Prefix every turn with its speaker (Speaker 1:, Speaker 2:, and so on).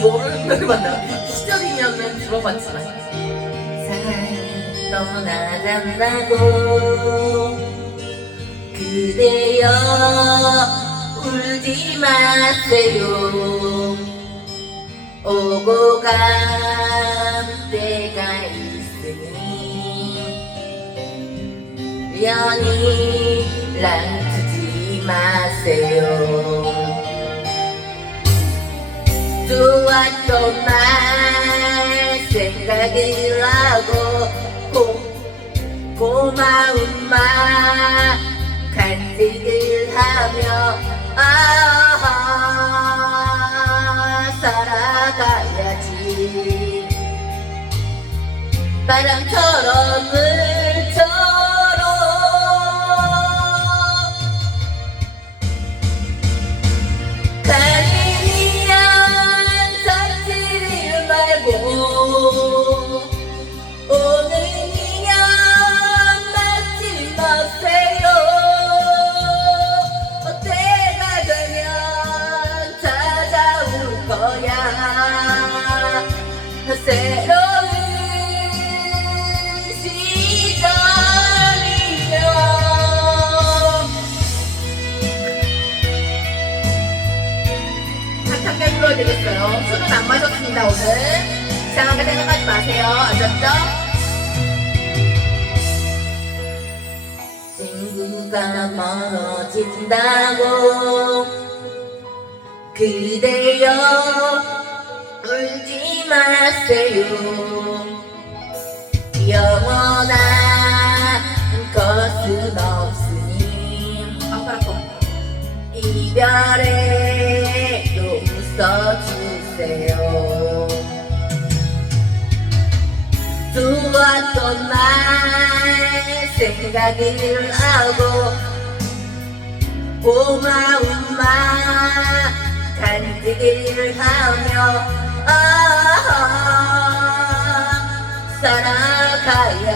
Speaker 1: 모르는 노래만 나? 시절이면은 들어봤지만. 사랑이 떠나간다고 그대여 울지 마세요. 오고 간 때가 있으니 연이랑 두지 마세요 생각을 하고 고, 고마운 말 간직을 하며 아 살아가야지. 바람처럼 물 불러드렸어요. 술은 안 마셨습니다, 오늘. 이상하게 생각하지 마세요. 아셨죠? 친구가 멀어진다고 그대여 울지 마세요 영원한 것은 없으니 이별에 또 웃어주세요. 좋았던 날 생각을 하고 고마운 말 간직을 하며 아 살아가야